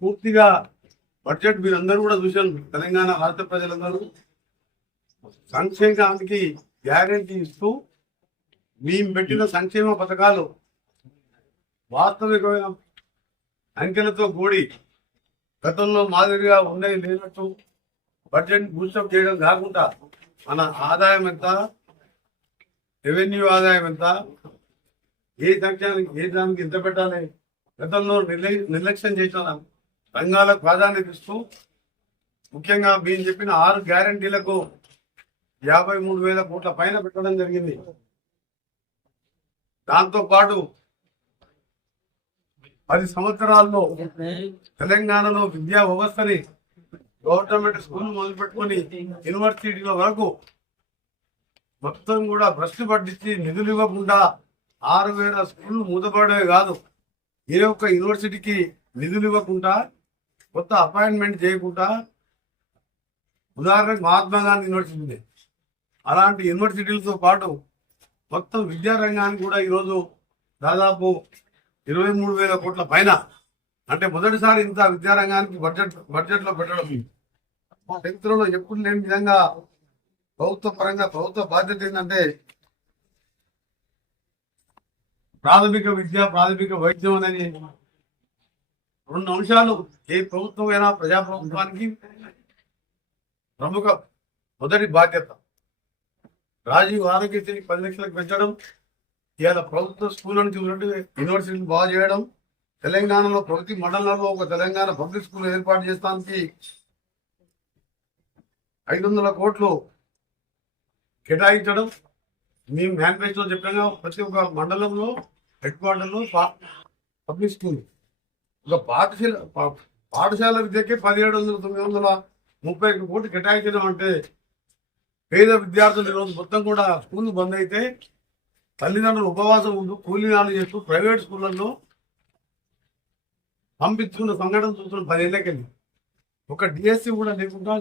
పూర్తిగా బడ్జెట్ మీరందరూ కూడా చూశారు. తెలంగాణ రాష్ట్ర ప్రజలందరూ సంక్షేమానికి గ్యారెంటీ ఇస్తూ మేము పెట్టిన సంక్షేమ పథకాలు వాస్తవికమైన అంకెలతో కూడి గతంలో మాదిరిగా ఉండేది లేనట్టు బడ్జెట్ బూస్టప్ చేయడం కాకుండా మన ఆదాయం ఎంత, రెవెన్యూ ఆదాయం ఎంత, ఏ సంఖ్యానికి ఏ దానికి ఎంత పెట్టాలి, గతంలో నిర్లక్ష్యం చేసిన రంగాలకు ప్రాధాన్యత ఇస్తూ ముఖ్యంగా మేము చెప్పిన 6 గ్యారంటీలకు 53,000 కోట్ల పైన పెట్టడం జరిగింది. దాంతో పాటు 10 సంవత్సరాల్లో తెలంగాణలో విద్యా వ్యవస్థని గవర్నమెంట్ స్కూల్ మొదలుపెట్టుకుని యూనివర్సిటీల వరకు మొత్తం కూడా భ్రష్టు పట్టించి నిధులు ఇవ్వకుండా 6,000 స్కూళ్లు మూతపడే కాదు, ఏ ఒక్క యూనివర్సిటీకి నిధులు ఇవ్వకుండా, కొత్త అపాయింట్మెంట్ చేయకుండా, ఉదాహరణకు మహాత్మా గాంధీ యూనివర్సిటీ ఉంది. అలాంటి యూనివర్సిటీలతో పాటు మొత్తం విద్యారంగానికి కూడా ఈరోజు దాదాపు 23,000 కోట్ల పైన, అంటే మొదటిసారి ఇంత విద్యారంగానికి బడ్జెట్లో పెట్టడం చరిత్రలో ఎప్పుడు లేని విధంగా ప్రభుత్వ పరంగా ప్రభుత్వ బాధ్యత ఏంటంటే ప్రాథమిక విద్య, ప్రాథమిక వైద్యం అనేది 2 అంశాలు ఏ ప్రభుత్వం అయినా ప్రజాప్రభుత్వానికి ప్రముఖ మొదటి బాధ్యత. రాజీవ్ ఆరోగ్యశ్రీ 10 లక్షలకు పెంచడం, ఇవాళ ప్రభుత్వ స్కూల్ నుంచి యూనివర్సిటీలు బాగా చేయడం, తెలంగాణలో ప్రతి మండలంలో ఒక తెలంగాణ పబ్లిక్ స్కూల్ ఏర్పాటు చేయడానికి 500 కోట్లు కేటాయించడం. మేము మేనిఫెస్టోలో చెప్పిన ప్రతి ఒక్క మండలంలో హెడ్ క్వార్టర్లో పబ్లిక్ స్కూల్, ఒక పాఠశాల విద్యకే 17,930 కోట్లు కేటాయించడం అంటే పేద విద్యార్థులు ఈరోజు మొత్తం కూడా స్కూల్ బంద్ అయితే తల్లిదండ్రులు ఉపవాసం ఉంటూ కూలీనాలు చేస్తూ ప్రైవేట్ స్కూళ్ళల్లో పంపించుకున్న సంఘటన చూస్తున్న 10 ఏళ్ళకెళ్ళి ఒక డిఎస్సి కూడా లేకుండా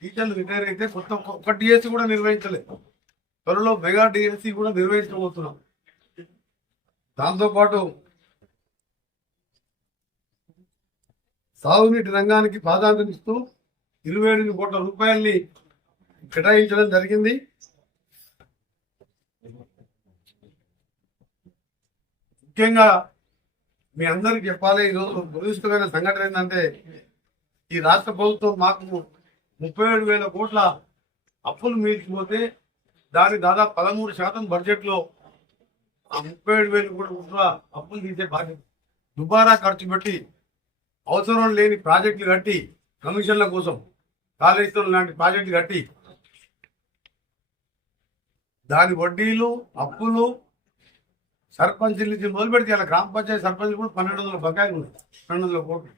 టీచర్లు రిటైర్ అయితే ఒక డిఎస్సి కూడా నిర్వహించలేదు. త్వరలో మెగా డిఎస్సి కూడా నిర్వహించబోతున్నాం. దాంతోపాటు సాగునీటి రంగానికి ప్రాధాన్యత ఇస్తూ 27 కోట్ల రూపాయల్ని కేటాయించడం జరిగింది. ముఖ్యంగా మీ అందరికి చెప్పాలి, ఈరోజు దురదృష్టమైన సంఘటన ఏంటంటే ఈ రాష్ట్ర ప్రభుత్వం మాకు 37,000 కోట్ల అప్పులు మీల్చిపోతే దాని దాదాపు 13% బడ్జెట్లో ఆ 37,000 కోట్ల అప్పులు తీసే బాధ్యత. దుబారా ఖర్చు పెట్టి అవసరం లేని ప్రాజెక్టులు కట్టి, కమిషన్ల కోసం కాళేశ్వరం లాంటి ప్రాజెక్టులు కట్టి దాని వడ్డీలు అప్పులు సర్పంచ్ నుంచి మొదలు పెడితే గ్రామ పంచాయతీ సర్పంచ్ కూడా 1,200 బకాయిలు ఉన్నాయి, 200 కోట్లు.